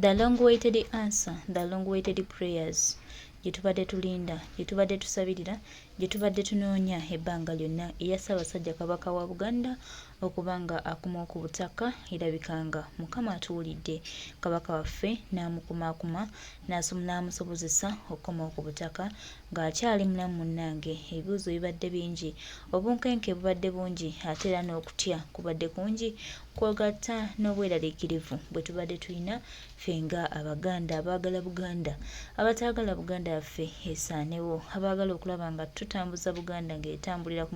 The long-awaited answer, the long-awaited prayers. Gyetubadde tulinda, gyetubadde tusabirira, gyetubadde tunoonya ebbanga lyonna eya Ssaabasajja Kabaka wa Buganda okubanga akuma ku butaka erabikanga Mukama atuwulidde Kabaka waffe n'amukumaakuma n'amusobozesa okukoma ku butaka ng'akyali mulamu munnange. Ebibuuzo bibadde bingi, obunkenke bubadde bungi ate era n'okutya kubadde kungi kwogatta n'obweraliikirivu bwe tubadde tulina ffe nga Abaganda abaagala Buganda, abataagala Buganda yaffe esaanewo, abaagala okulaba nga tutambuza Buganda ng'etambulira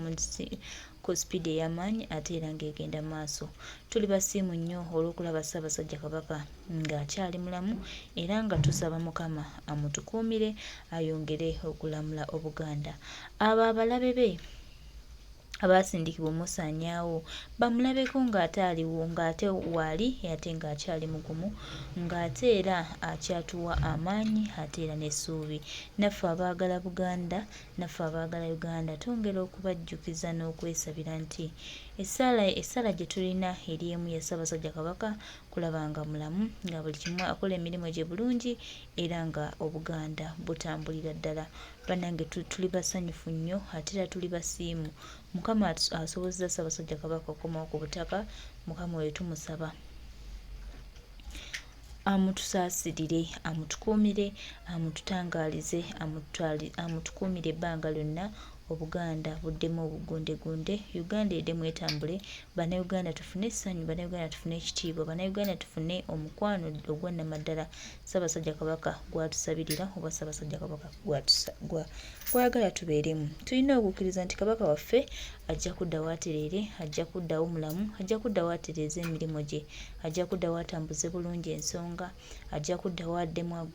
ku speed ey'amaanyi ate era ng'egenda maaso. Tuli basiimu nnyo olw'okulaba Ssaabasajja Kabaka ng'akyali mulamu era nga tusaba Mukama amutukuumire ayongere okulamula Obuganda. Abo abalabe be abaasindikibwa omusaanyaawo bamulabeko ng'ate aliwo, ng'ate waali ate ng'akyali mugumu, ng'ate era akyatuwa amaanyi ate era n'essuubi. Naffe abaagala Buganda, naffe abaagala Uganda twongera okubajjukiza n'okwesabira nti essala gye tulina eri emu ya Ssaabasajja Kabaka kulaba nga mulamu, nga buli kimu akola emirimu gye bulungi era nga Obuganda butambulira ddala. Bannange tuli basanyufu nnyo ate era tuli basiimu. Mukama asobozesa Ssaabasajja Kabaka okukomawo ku butaka. Mukama we tumusaba amutusaasirire, amutukuumire, amututangaalize, amutukuumire ebbanga lyonna. Obuganda buddemu obugundegunde, Uganda eddemu etambule, Bannayuganda tufune essanyu, Bannayuganda tufune ekitiibwa, Bannayuganda tufune omukwano ogwannamaddala Ssaabasajja Kabaka gwatusabirira oba Ssaabasajja Kabaka gwayagala tubeeremu. Tulina okukkiriza nti Kabaka waffe ajja kuddawo atereere, ajja kuddawo mulamu, ajja kuddawo atereeze emirimu gye, ajja kuddawo atambuze bulungi ensonga, ajja kuddawo addemu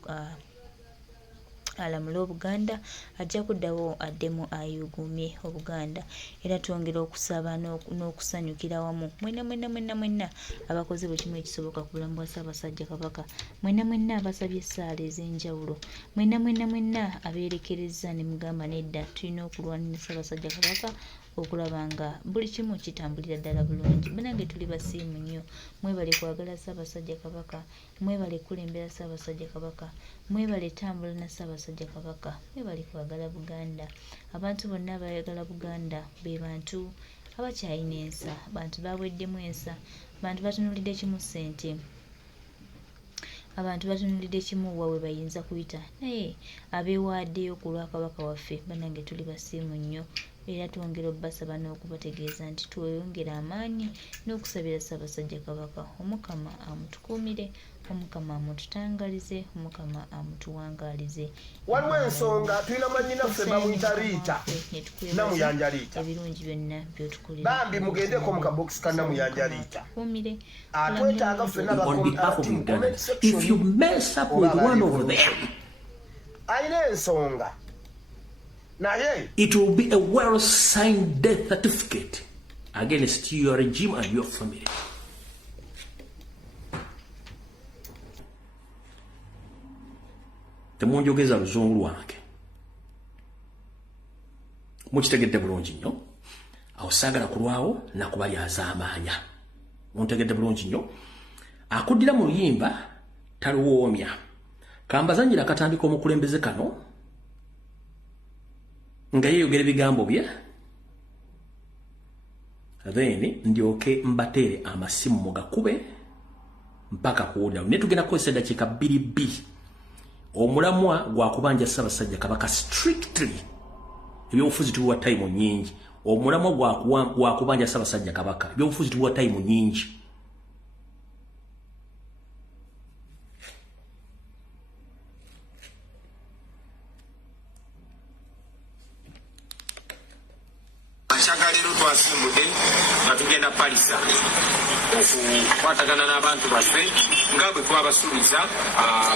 alamule Obuganda, ajja kuddawo addemu ayuguumye Obuganda. Era twongera okusaba n'okusanyukira wamu mwenna abakoze buli kimu ekisoboka ku bulamu bwa Ssaabasajja Kabaka, mwenna abasabye essaala ez'enjawulo, mwenna abeerekereza ne mugamba nedda tulina okulwanira Ssaabasajja Kabaka okulaba nga buli kimu kitambulira ddala bulungi. Bannange tuli basiimu nnyo, mwebale kwagala Ssaabasajja Kabaka, mwebale kulembera Ssaabasajja Kabaka, mwebale tambula na Ssaabasajja Kabaka, mwebale kwagala Buganda. Abantu bonna abayagala Buganda be bantu abakyalina ensa, bantu baweddemu ensa, bantu batunulidde kimu ssente, abantu batunulidde kimu wawe bayinza kuyita, naye abeewaaddeyo ku lwa Kabaka waffe bannange tuli basiimu nnyo. Era twongera obbasaba n'okubategeeza nti tweyongera amaanyi n'okusabira Ssaabasajja Kabaka. Omukama amutukuumire, Omukama amututangalize, Omukama amutuwangaalize. Waliwo ensonga tulina mannyinaffe bamuyita Riita, Namuyanja Riita. Ebirungi byonna by'otukolera. Bambi mugendeko mu kabokisi ka Namuyanja Riita. Atwetaaga ffenna if you mess up with one of them, ayina ensonga. It will be a well-signed death certificate against your regime and your family. Temunjogeza luzungu lwange. Mukitegedde bulungi nnyo. Awo saagala kulwawo nakubalyaza amaanya. Muntegedde bulungi nnyo. Akuddira mu luyimba taluwoomya. Kambazannyira akatandika omukulembeze kano nga yeeyogera ebigambo bye, then ndyoke mbateere amasimu mugakube mpaka kuwulira. Ne tugenda kukozesa eddakiika 2 omulamwa gwa kubanja Ssaabasajja Kabaka strictly. Ebyobufuzi tuliwa time nnyingi. Omulamwa gwa kubanja Ssaabasajja Kabaka ebyobufuzi tuliwa time nnyingi. Chagaliro twasimbudde nga tugenda Palisa okukwatagana n'abantu baffe nga bwe twabasuubiza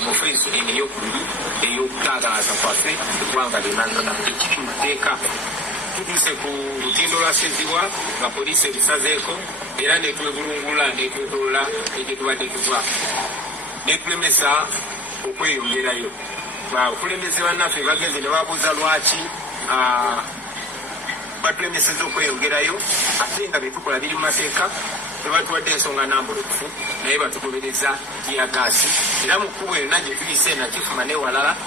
mu feeso eno ey'okubiri ey'okutangaaza kwaffe eggwanga lyonna ekituteeka. Tutuuse ku lutindo lwa Ssentibwa nga poliisi ebisazeeko era netwebulungula netwetolola egye tubadde tuva netulemesa okweyongerayo. Abakulembeze bannaffe bagenze ne babuuza lwaki batulemeseza okweyongerayo ate nga bye tukola biri mu mateeka tebatuwadde ensonga nambulukufu naye batugobereza tiyagaasi era mu kkubo erina gye tuyise nakifuma newalala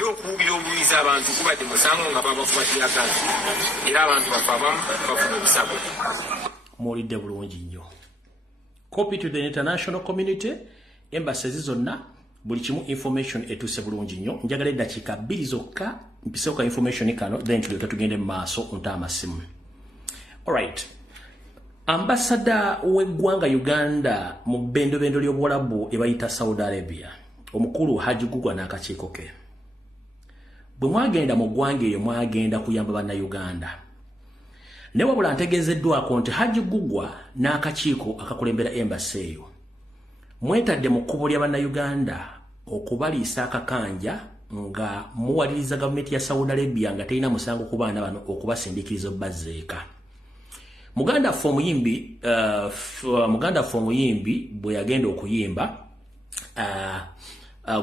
y'okuwubira obuyiza abantu gubadde musango nga babakuba tiyagaasi era abantu bafe abamu bafuna obusago. Muwulidde bulungi nnyo. Copy to the international community. Embassy zonna buli kimu information etuuse bulungi nnyo. Njagala eddakiika 2 zokka mpiseeko information kano then tulyoke tugende mu maaso onta amasimu. Alright. Ambassador w'eggwanga Uganda mu bbendobendo ly'Obuwalabu ebayita Saudi Arabia omukulu Haji Gugwa n'akakiiko ke. Bwe mwagenda mu ggwanga eyo mwagenda kuyamba bannayuganda. Ne wabula ntegeezeddwako nti Haji Gugwa n'akakiiko akakulembera embassy eyo mwetadde mu kkubo lya bannayuganda okubaliisa akakanja nga muwaliriza gavumenti ya Saudi Arabia nga terina musango ku baana bano okubasindiikiriza obbazeeka. Muganda ffe omuyimbi bwe yagenda okuyimba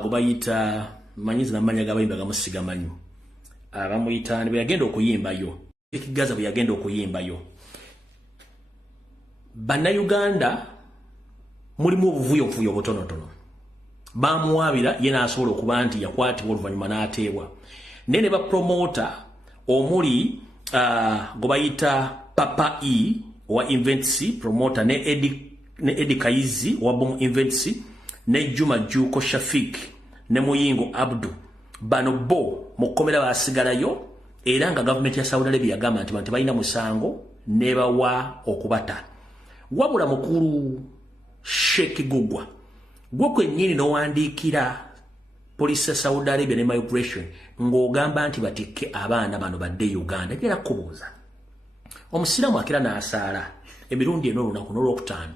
gwe bayita manyizi namanya gabayimba gamusiga manyu bamuyita bwe yagenda okuyimbayo ekigaza bwe yagenda okuyimbayo bannayuganda mulimu obuvuyovuyo butonotono bamuwabira ye n'asobola okuba nti yakwatibwa oluvannyuma n'ateebwa naye ne bapromota omuli gwe bayita Papa E wa Invents promoter ne Edi Kaizi wa Boom Invents ne Juma Juko Shafik ne Muyingo Abdu bano bo mukomera basigalayo era nga government ya Saudi Arabia yagamba nti bantu balina musango ne bawa okubata. Wabula mukulu Sheikh Gugwa gwo kwennyini n'owandiikira police ya Saudi Arabia ne migration ng'ogamba nti batikke abaana bano badde Uganda. Era kubuuza omusiramu akira n'asaala emirundi eno olunaku n'olwokutaano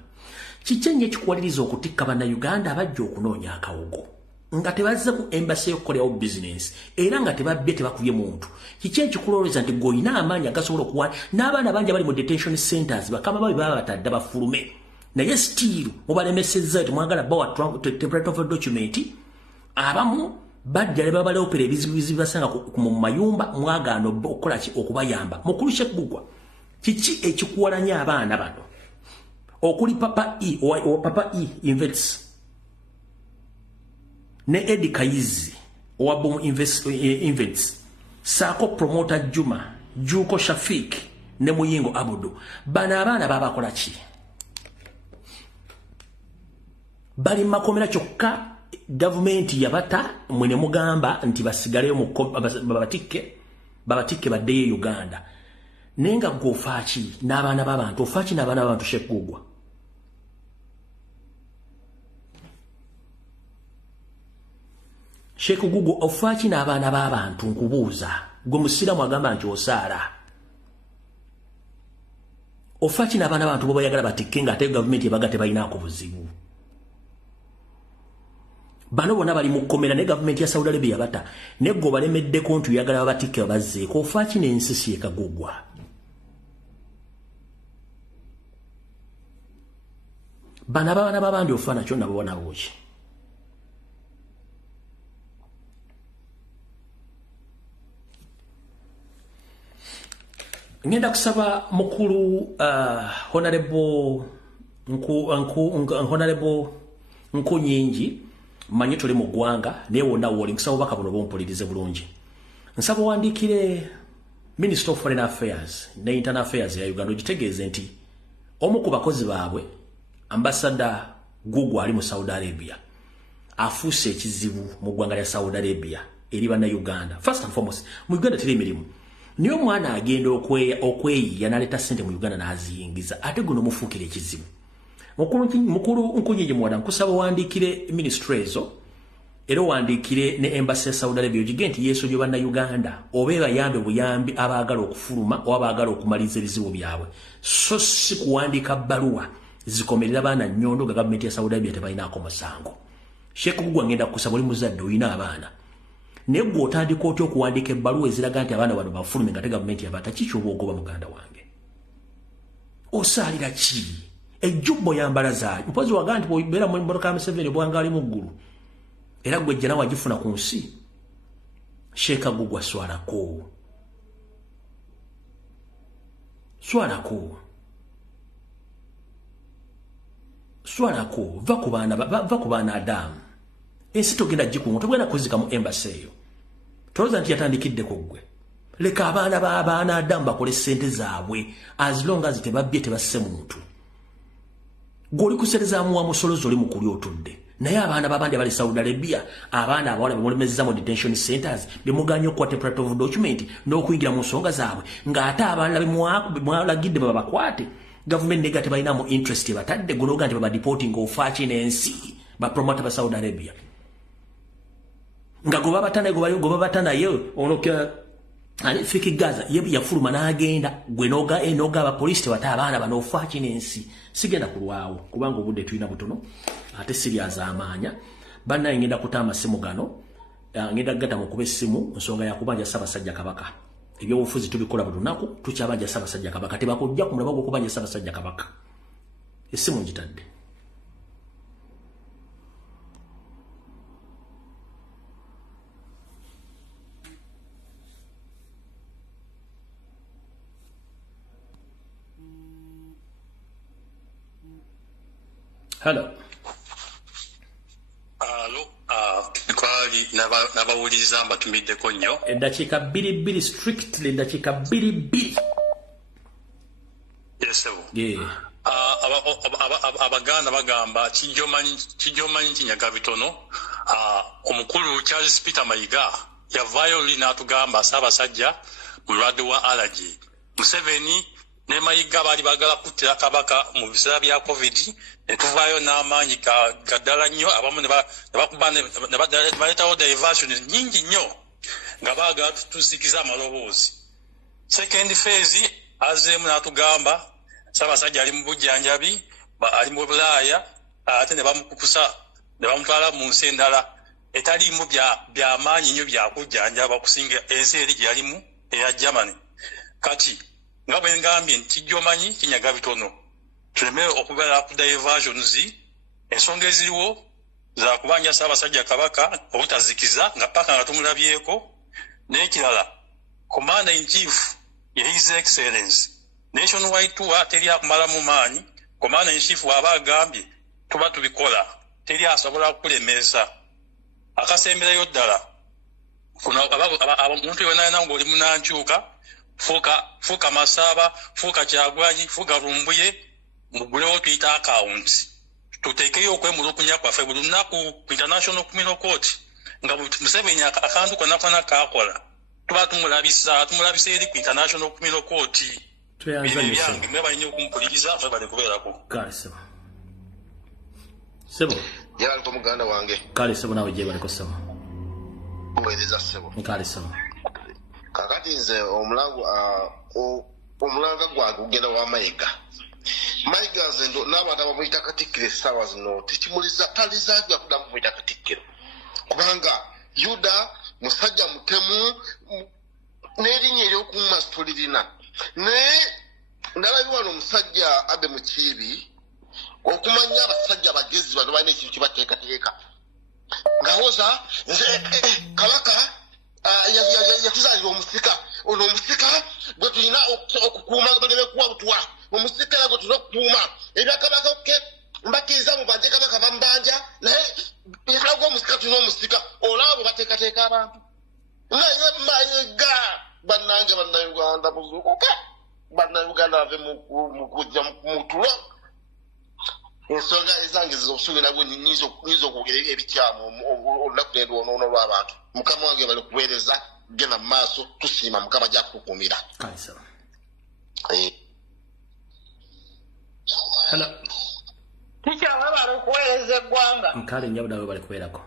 kiki ennyo ekikuwaliriza okutikka bannayuganda abajja okunoonya akawugo nga tebazze ku embassy y'okukolerawo bizinensi era nga tebabbye tebakubye muntu? Kiki ekikulowooza nti gweolina amaanyi agasobola okuwa n'abaana bangi abali mu detention centers bakama babi baba batadde bafulume naye still mubalemesezza temwagala bawa temporary of document abamu bajja ne babaleopera ebizibu basanga mu mayumba mwagaana okukola ki okubayamba. Mukulu Sheikh Gugwa kiki ekikuwalanya abaana bano okuli Papa E Invents ne Edi Kaizi owa Boom Invents saako promoter Juma Juko Shafik ne Muyingo Abudu bano abaana babakola ki? Bali makomera kyokka gavumenti yabata mwene mugamba nti basigaleyo mu babatikke baddeyo Uganda. Nenga gwofaaki n'abaana b'abantu ofaaki n'abaana b'abantu Sheikh Gugwa. Sheikh Gugwa ofaaki n'abaana b'abantu nkubuuza gwe musiramu agamba nti osaala. Ofaaki n'abaana b'abantu bo bayagala batikke ng'ate gavumenti ebaga tebalinaako buzibu. Bano bonna bali mu kkomera ne gavumenti ya Saudi Arabia bata ne gwe balemeddeko nti oyagala babatikke babazzeeko ofaaki n'ensisi ekagugwa. Bano abaana b'abandi ofa nakyo nabo boki? Ngenda kusaba mukulu honorable Nkunyingi manye tuli mu ggwanga naye wonna woli nkusaba obubaka buno bumpulirize bulungi. Nsaba wandiikire Minister of Foreign Affairs ne Internal Affairs ya Uganda ogitegeeze nti omu ku bakozi baabwe Ambassador Gugwa ali mu Saudi Arabia afuuse ekizibu mu ggwanga lya Saudi Arabia eri bannayuganda. First and foremost mu Uganda teri emirimu niyo mwana agenda okweyiya n'aleeta ssente mu Uganda n'aziyingiza ate guno mufuukira ekizibu. Mukulu Nkunyingi muwada nkusaba wandiikire ministry ezo era wandiikire ne embassy ya Saudi Arabia ogige nti yeesonyiwe bannayuganda oba bayambe buyambi abaagala okufuluma oba abaagala okumaliza ebizibu byabwe so si kuwandiika bbaluwa zikomerera baana nnyondo nga gavumenti ya Saudi Arabia tebalinaako musango. Sheikh Gugwa ngenda kusaba oli muzadde olina abaana naye gwe otandika otya okuwandiika ebbaluwa eziraga nti abaana bano bafulume nga te gavumenti yabata kiki oba ogoba muganda wange? Osaalira ki? Ejjubbo yambala zaali mpozi waga nti bw'obeera mu mmotoka ya Museveni bwanga ali mu ggulu era gwe jjana wagifuna ku nsi. Sheikh Gugwa swalako swalako va ku baana Adamu ensi togenda gikunga togenda kuzika mu embassy eyo tolooza nti yatandikiddeko ggwe leka abaana Adamu bakole ssente zaabwe as long as tebabbye tebasse muntu gw'oli kuserezaamu wa musolozi oli mukuli otudde naye abaana babandi abali Saudi Arabia abaana abawala bemulemezza mu detention centers bemuganya okuwa temporary of document n'okuyingira mu nsonga zaabwe ng'ate abaana bemwalagidde babakwate government nega tebalinamu interest batadde guloga nti babadeporting ofaachi n'ensi bapromota ba Saudi Arabia nga gobabatanaye onoka ani fiki Gaza yafuluma n'agenda gwe noga abapolisi tebata abaana bano ofaachi n'ensi sigenda kulwawo kubanga obudde tulina butono ate siryaza amaanya bannaye ngenda kutama simu gano ngenda gata mu kuba essimu nsonga ya kubanja Ssaabasajja Kabaka ebyobufuzi tubikola buli lunaku tukyabanja Ssaabasajja Kabaka tebakujja ku mulaba gw'okubanja Ssaabasajja Kabaka essimu ngitadde. Hello. Kwali nabawuliza mbatumiddeko nnyo. Eddakiika 2 strictly eddakiika 2. Yes, sir. Yeah. Abaganda bagamba kijomanyi kinyaga bitono. Omukulu Charles Peter Mayiga yavaayo oli n'atugamba Ssaabasajja mulwadde wa allergy. Museveni ne Mayiga bali bagala kuttira Kabaka mu biseera bya COVID ne tuvaayo n'amaanyi gaddala nnyo abamu ne baletawo diversion nyingi nnyo nga baagala tusikiza amaloboozi. Second phase azeemu n'atugamba Ssaabasajja ali mu bujjanjabi ali mu Bulaaya ate ne bamukukusa ne bamutwala mu nsi endala etaliimu by'amaanyi nnyo byakujjanjaba okusinga ensi eri gye yalimu eya Germany. Kati nga bwe ngambye nti kijjomanyi kinyaga bitono tuleme okugala ku diversions ensonga eziriwo za kubanja Ssaabasajja Kabaka obutazikiza nga paka nga tumulabyeko n'ekirala Commander in Chief ye His Excellency nationwide tour teri akumala mu maanyi Commander in Chief waba agambye tuba tubikola teri asobola kukulemesa akasemberayo ddala omuntu yonna ng'oli munankyuka fuuka Masaaba fuuka Kyagulanyi fuuka Lumbuye mugulewo tuyita account tuteekeyo okwemulukunya kwaffe buli lunaku ku International Criminal Court nga Museveni akantu konna kakola tuba tumulabisa eri ku International Criminal Court. Byange mwebale nnyo okumpuliriza mwebale kubeerako. Kale sebo sebo yali muganda wange kale sebo nawe gye baliko sebo mwereza sebo kale sebo kakati nze omulanga gwange gugenda wa Mayiga nze ndo n'abantu abamuyita Katikkiro essaawa zino tekimuliza talizajja kuddamu kumuyita Katikkiro kubanga Yuda musajja mutemu n'erinnya ery'okumuma tulirina naye ndabali wano omusajja Abe Mukiibi okumanya abasajja abagezi bano balina ekintu kibateekateeka nga hoza nze Kabaka yakuzaalira omusika ono omusika gwe tulina okukuuma bagebe kuwa butwa omusika nagwe tulina okukuuma ebya Kabaka ke mbakkiriza mu banje Kabaka bambanja naye yalaga omusika tulina omusika olabo bateekateeka abantu naye Mayiga bannange bannayuganda buzuukuka bannayuganda bave mu kujja mu tulo ensonga ezange zobusuubi nabwe nyiza okwogera ebikyamu olunaku lendo ono lw'abantu Mukama wange bali kuweereza genda mu maaso tusiima Mukama ajja kukukumira. Hello. Tikyawe bali kuweereza eggwanga. Nkale nnyo nawe bali kubeerako.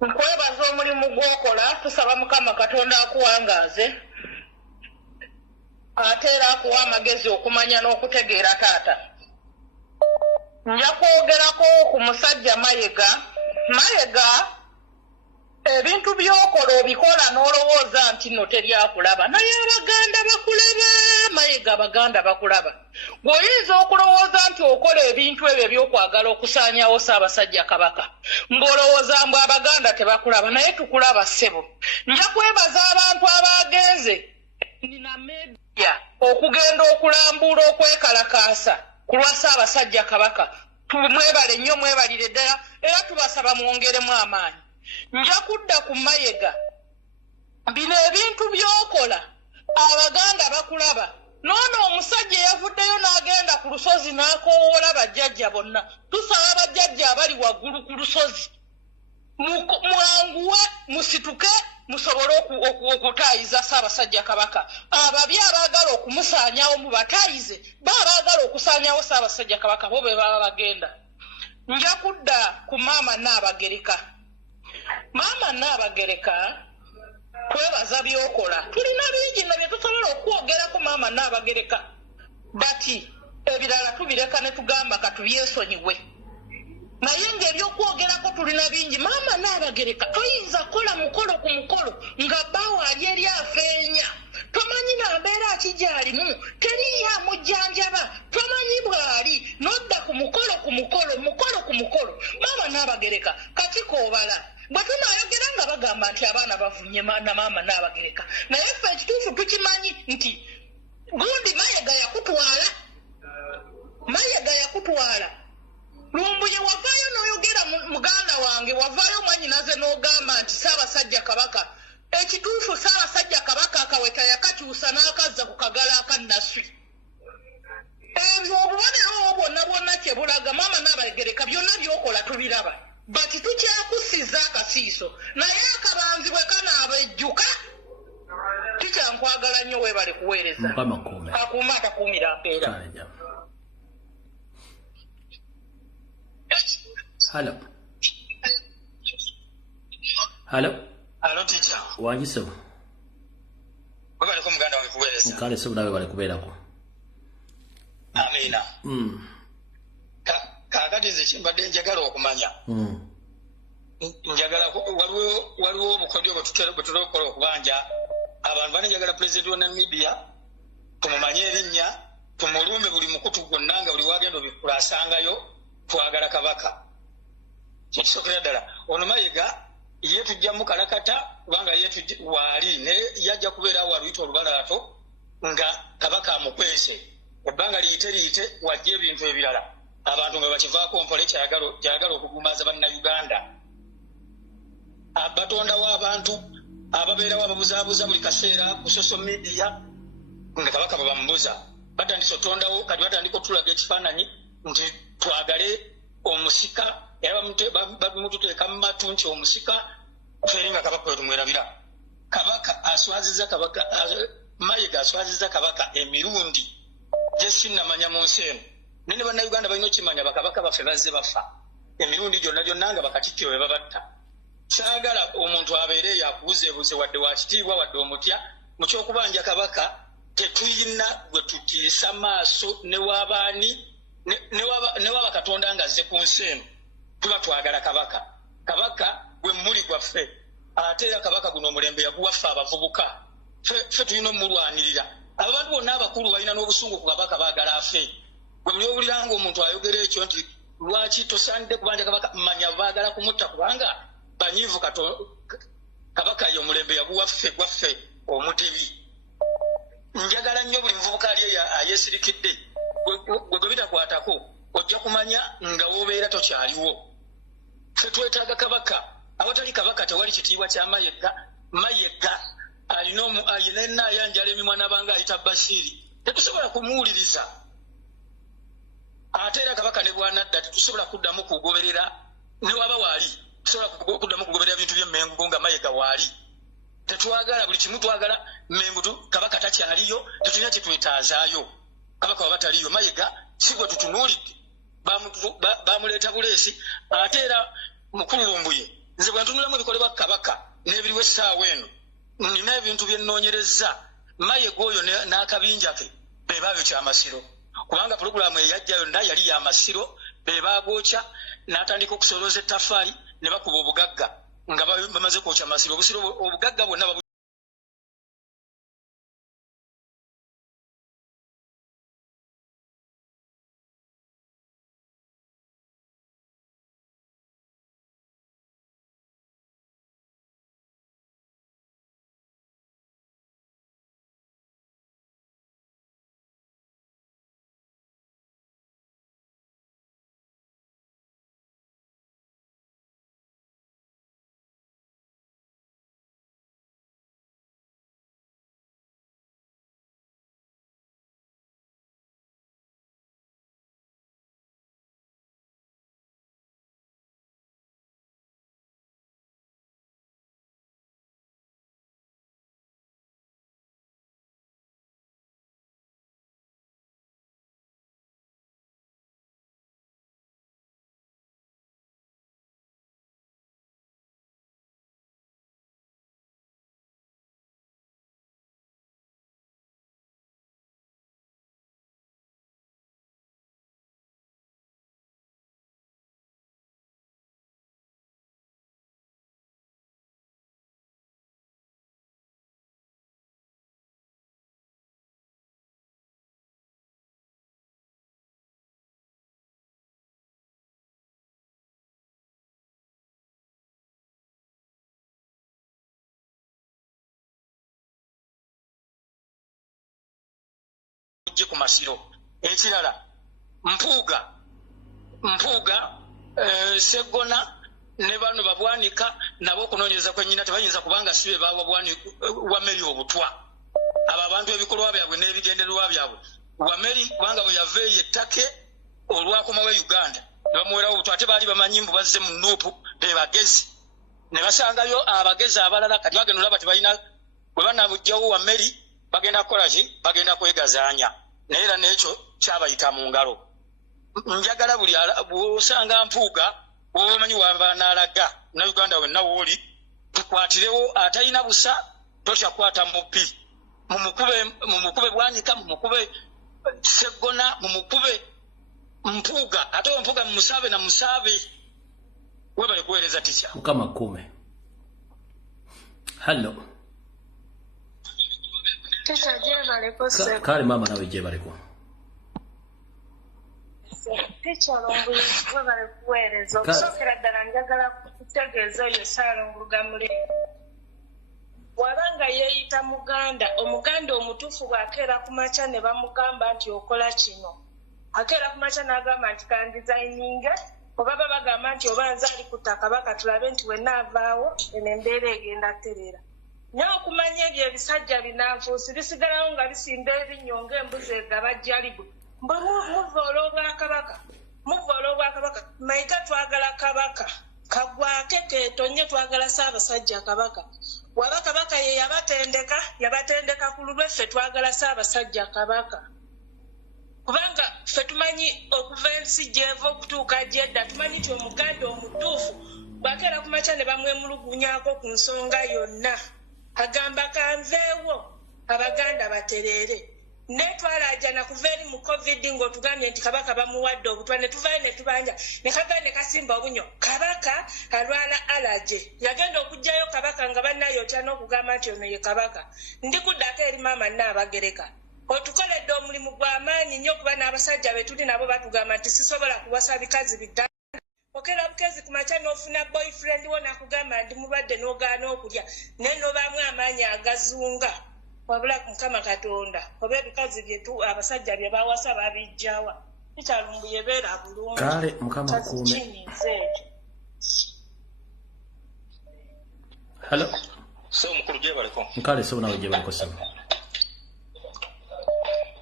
Nkwebaza omulimu gw'okola tusaba Mukama Katonda akuwangaaze ate era akuwa amagezi okumanya n'okutegeera taata. Nja kwogerako ku musajja Mayiga ebintu by'okola obikola n'olowooza nti nno teryakulaba naye Abaganda bakulaba Mayiga Abaganda bakulaba bw'oyinza okulowooza nti okola ebintu ebyo by'okwagala okusaanyawo Ssaabasajja Kabaka ng'olowooza mbu Abaganda tebakulaba naye tukulaba ssebo. Nja kwebaza abantu abagenze nina media okugenda okulambuula okwekalakaasa ku lwa Ssaabasajja Kabaka. Tumwebale nnyo, mwebalire ddala era tubasaba mwongeremu amaanyi. Nja kudda ku Mayiga. Bino ebintu by'okola Abaganda bakulaba. Noono omusajja yavuddeyo n'agenda ku lusozi n'akoowoola bajjajja bonna. Tusaba abajjajja abali waggulu ku lusozi mwanguwe musituke musobole okutaayiza Ssaabasajja Kabaka. Ababi abaagala okumusaanyawo mubataayize, baagala okusaanyawo Ssaabasajja Kabaka bo be baba bagenda. Nja kudda ku Maama Nnaabagereka. Maama Nnaabagereka twebaza by'okola. Tulina bingi na bye tusobola okwogerako Maama Nnaabagereka. Bati ebirala tubireka ne tugamba katubyesonyiwe. Naye ng'ebyokwogerako tulina bingi. Maama Nnaabagereka toyinza kukola mukolo ku mukolo nga bbaawo ali eri afeenya. Tomanyi n'ambeera akigyalimu, teriyo amujjanjaba, tomanyi bw'ali n'odda ku mukolo ku mukolo. Maama Nnaabagereka kati koobala. Bwe tunaayogera nga bagamba nti abaana bavunye na Maama Nnaabagereka. Naye ffe ekituufu tukimanyi nti gundi Mayiga yakutwala. Lumbuye wavaayo n'oyogera muganda wange, wavaayo mwannyinaze n'ogamba nti Ssaabasajja Kabaka. Ekituufu Ssaabasajja Kabaka akaweta yakakyusa n'akazza ku kagala akannaswi. Ebyo obubonero bwonna kye bulaga Maama Nnaabagereka byonna by'okola tubiraba. Bati tukyakussiza akasiiso. Naye akabanzi bwe kanaaba ejjuka. Tukyankwagala nnyo weebale kuweereza. Akuuma atakuumira mpeera. Hello teacher. Wanjiso. Webaleko muganda wange kuweereza. Kale so bulabe bale kubeerako. Amina. Kaakati nze kimbadde njagala okumanya. Njagala waliwo obukodyo bwe tutera okukola okubanja abantu bane njagala pulezidenti wa Namibia tumumanye erinnya tumulume buli mukutu gwonna nga buli wagenda obikulasangayo twagala Kabaka. Kyekisokera ddala ono Mayiga ye tujjamu kalakata kubanga ye waali ne yajja kubeera awo aluyita olubalaato nga Kabaka amukwese ebbanga liyite wajja ebintu ebirala abantu nga bakivaako mpole kyayagala okugumaza bannayuganda. Abatondawo abantu ababeerawo ababuzaabuza buli kaseera ku social media nga Kabaka bwe bamubuza batandise otondawo kati batandika otulaga ekifaananyi nti twagale omusika era bamututeeka mu matu nti omusika feri nga Kabaka bwe tumwerabira. Kabaka aswaziza Mayiga aswaziza Kabaka emirundi gye sinnamanya mu nsi eno. Nene bannayuganda balina okimanya bakabaka baffe bazze bafa emirundi gyonna nga bakatikkiro be babatta. Kyagala omuntu abeere yakubuzeebuze wadde wakitiibwa wadde omutya mu kyokubanja Kabaka tetuyina gwe tutiisa maaso ne waba Katonda nga azze ku nsi eno tuba twagala Kabaka. Kabaka gwe muli gwaffe ate era Kabaka guno omulembe yaguwaffe abavubuka ffe tulina omulwanirira. Abantu bonna abakulu balina n'obusungu ku Kabaka baagala affe. Gwe buli owulira ng'omuntu ayogera ekyo nti lwaki tosaanidde kubanja Kabaka manya baagala kumutta kubanga banyiivu Kabaka ye omulembe yaguwaffe gwaffe omutebi. Njagala nnyo buli muvubuka ali ayeesirikidde gwe bitakwatako ojja kumanya nga wobeera tokyaliwo. Ffe twetaaga Kabaka. Awatali Kabaka tewali kitiibwa kya Mayiga. Mayiga alina enaayanjala emimwa n'abanga ayita Basiiri tetusobola kumuwuliriza. Ate era Kabaka ne bwanadda tetusobola kuddamu kugoberera ne waba waali tusobola kuddamu kugoberera bintu by'emmengo nga Mayiga waali. Tetwagala buli kimu twagala Mmengo Kabaka takyaliyo tetulina kyetwetaazaayo. Kabaka waba taliyo Mayiga si gwe tutunuulidde bamuleeta buleesi. Ate era mukulu Lumbuye nze bwe ntunulamu ebikolebwa Kabaka n'ebiriwo essaawa eno nina ebintu bye nnoonyereza. Mayiga oyo n'akabinja ke be baabyo kyamasiro kubanga pulogulaamu eyajja yonna yali yamasiro be baagwokya n'atandika okusolooza ettaffaali ne bakuba obugagga nga bamaze kwokya masiro obugagga bwonna obujje ku masiro. Ekirala mpuuga Seggona ne bano babwanika nabo okunoonyereza kwennyina tebayinza kubanga sibe bawa Wameri obutwa. Abo abantu ebikolwa byabwe n'ebigendererwa byabwe Wameri kubanga bwe yaveeyo ettake olwakomawo Uganda ne bamuwerawo obutwa ate baali bamanyi mbu bazze mu Nuupu be bagezi ne basangayo abagezi abalala kati bagenda olaba tebalina bwe banamugjawo Wameri bagenda kukola ki bagenda kwegazaanya naye era n'ekyo kyabayita mu ngalo. Njagala buli bw'osanga mpuuga omanyi waba n'alaga na Uganda wenna wooli tukwatirewo atalina busa totya kukwata muppi mumukube Bwanika mumukube Seggona mumukube mpuuga ate mpuuga mumusaabe na musaabe webale kuweereza tica Mukama kume. Hello Teacher Jebaleko se kale mama nawe Jebaleko Teacher Lombu webale kuweereza okusokera ddala njagala kutegeeza oyo Ssaalongo Mule wabanga yeeyita Muganda Omuganda omutuufu bw'akeera ku makya ne bamugamba nti okola kino akeera ku makya n'agamba nti kandizayininge oba bagamba nti oba nze ali ku ttaka bakatulabe nti wenna avaawo eno embeera egenda terera naye okumanya ebyo ebisajja binanfuusi bisigalawo nga bisimba ebinnyo ng'embuzi egabajjalibwe mbwe muva olw'Obwakabaka Mayiga twagala Kabaka kagwake keetonye twagala Ssaabasajja Kabaka waba Kabaka ye yabatendeka ku lulweffe twagala Ssaabasajja Kabaka kubanga ffe tumanyi okuva ensi gy'eva okutuuka gy'edda tumanyi ti Omuganda omutuufu bw'akeera ku makya ne bamwemulugunyaako ku nsonga yonna agamba kanveewo Abaganda batereere netwalajana kuva eri mu COVID ng'otugambye nti Kabaka bamuwadde obutwa ne tuvaayo ne tubanja ne kagenda ne kasimba obunyo Kabaka alwala alaje yagenda okuggyayo Kabaka nga bannayotya n'okugamba nti ono ye Kabaka ndikuddako eri maama Nnaabagereka otukoledde omulimu gw'amaanyi nnyo okuba n'abasajja be tuli nabo batugamba nti sisobola kuwasa bikazi bidda okera bukezi ku makya n'ofuna boyfriend wo nakugamba nti mubadde n'ogaana okulya naye n'obaamu amaanyi agazunga wabula Mukama Katonda oba ebikazi byetu abasajja bye bawasa babijjawa Kikyalumbu yebeera bulungi kale Mukama kuume. Hello so mukulu Jebaleko nkale so nawe Jebaleko so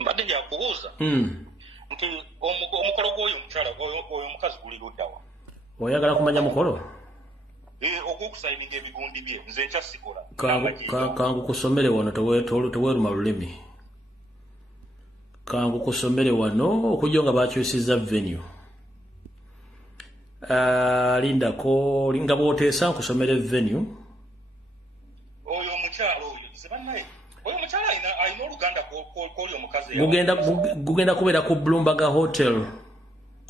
mbadde njakubuuza nti omukolo gw'oyo omukyala oyo omukazi guli luddawa oyagala kumanya mukolo ogw'okusayininga ebigundi bye nze ekyasikola kangu kusomere wano teweeruma lulimi kangu kusomere wano okujja nga bakyusiza venue lindako nga bw'oteesa nkusomere venue oyo omukyala oyo sebannaye oyo omukyala alina oluganda kw'oli omukazi gugenda kubeera ku Bloomberg Hotel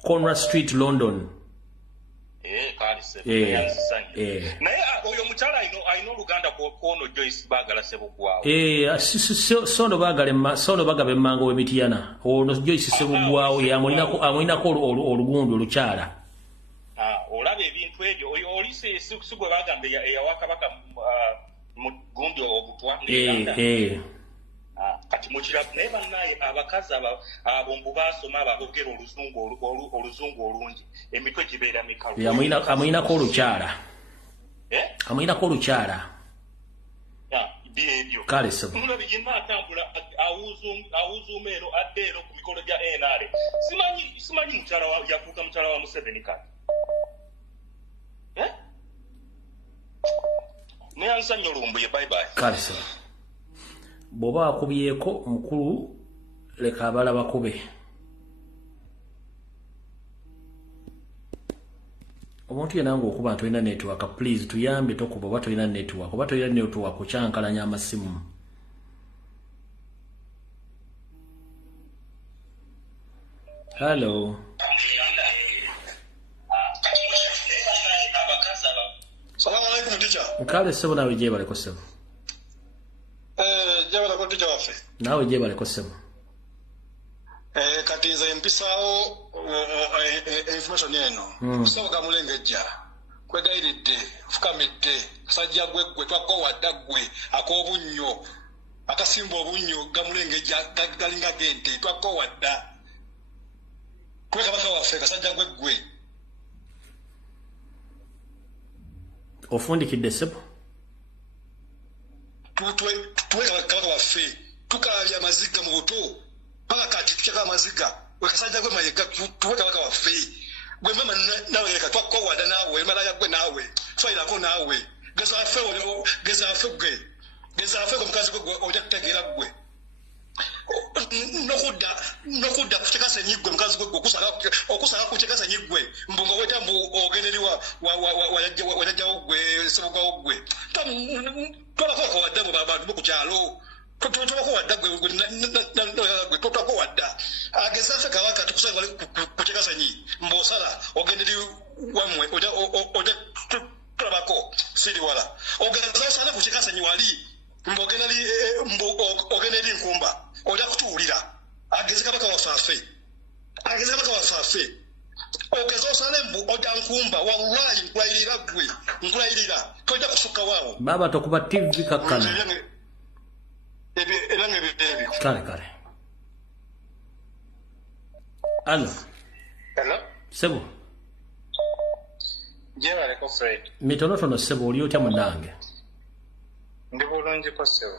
Conrad Street London naye oyo omukyala alina oluganda kwono Joyce baagala Sebugwawo sono bagaba emmanga w'Emityana ono Joyce Sebugwawo amulinako olugundu olukyala olaba ebintu ebyo oyo oli si gwe bagamba eyawa Kabaka mu gundi obutwa kati mukirabu naye bannaye abakazi abo mbu baasoma abogera oluzungu olungi emitwe gibeera mikalu amulinako olukyala byebyo kale sebo mulabi yenna atambula awuzuuma eno adde eno ku mikolo gya NRA simanyi mukyala yafuuka mukyala wa Museveni kati naye ansanya olumbuye bye kale sebo bw'oba akubyeko mukulu leka abala bakube omuntu yenna ng'okuba ntolina network please tuyambe tokuba oba tolina network okyankalanya amasimu hello Salamu alaikum teacher. nkale sebo nawe Jebaleko sebo Jebaleko teacher waffe. Nawe Jebaleko sebo kati nze mpisaawo information eno Kusoboka Mulengejja kwegayiridde fukamidde kasajja gwe twakkowadda ggwe ak'obunnyo akasimba obunnyo gamulengejja galinga gente twakowa dda kwe kabaka waffe kasajja gweggwe ofundikidde sebo tuwe kabaka waffe tukalabya amaziga mu buto paka kati tukyaka amaziga wekasajja gwe Mayiga tuwe kabaka waffe gwe mama nawe leka twakowa dda naawe malaya gwe naawe twayirako naawe gezaffe gwe mukazi gwe ojja kutegeera gwe nokudda kukyekasa nyiggwe mukazi gwe okusala kukyekasa nyiggwe mbunga weta mbu ogenderi wajajjawo gwe sebugawo gwe tolako wadda gwe bantu bo ku kyalo tolako wadda gwe totako wadda agezaffe kabaka tukusanga kukyekasa nyi mbosala ogenderi wamwe ojja tulabako siri wala ogenza osala kukyekasa nyi wali ogeneri nkumba ojja kutuwulira ageze kabaka waffe ogeza osale mbu ojja nkumba wallahi nkulayirira tojja kusukka waawo baba tokuba tv kakkana era ngebyo kale allo sebo jebaleko Fred mitonotono sebo oli otya munange ndi bulungiko sebo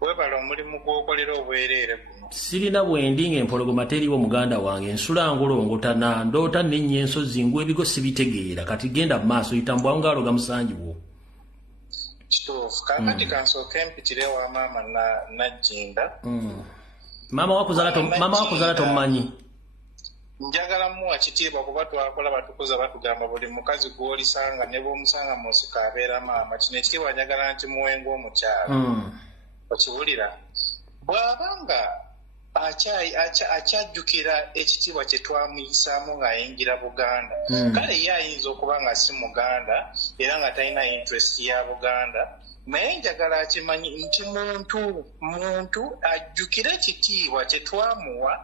webala omulimu gw'okolera obwereere guno sirina bwendi ng'empologoma teriiwo muganda wange ensula ngolongotana ndoota nennya ensozi ngwa ebigo sibitegeera kati genda mu maaso yitambwawo ng'aloga musanjiwo kituufu kakati kansooke mpitire wa maama Najjinda maama wakuzaala tomumanyi njagala muwa kitiibwa kuba twakola batukuza batugamba buli mukazi gw'olisanga ne bw'omusanga mu nsiko abeera maama kino ekitiibwa njagala nti muwenga omukyala okiwulira bw'abanga akyajjukira ekitiibwa kye twamuyisaamu ng'ayingira Buganda kale ye ayinza okuba nga si Muganda era nga talina interest ya Buganda naye njagala akimanyi nti muntu ajjukire ekitiibwa kye twamuwa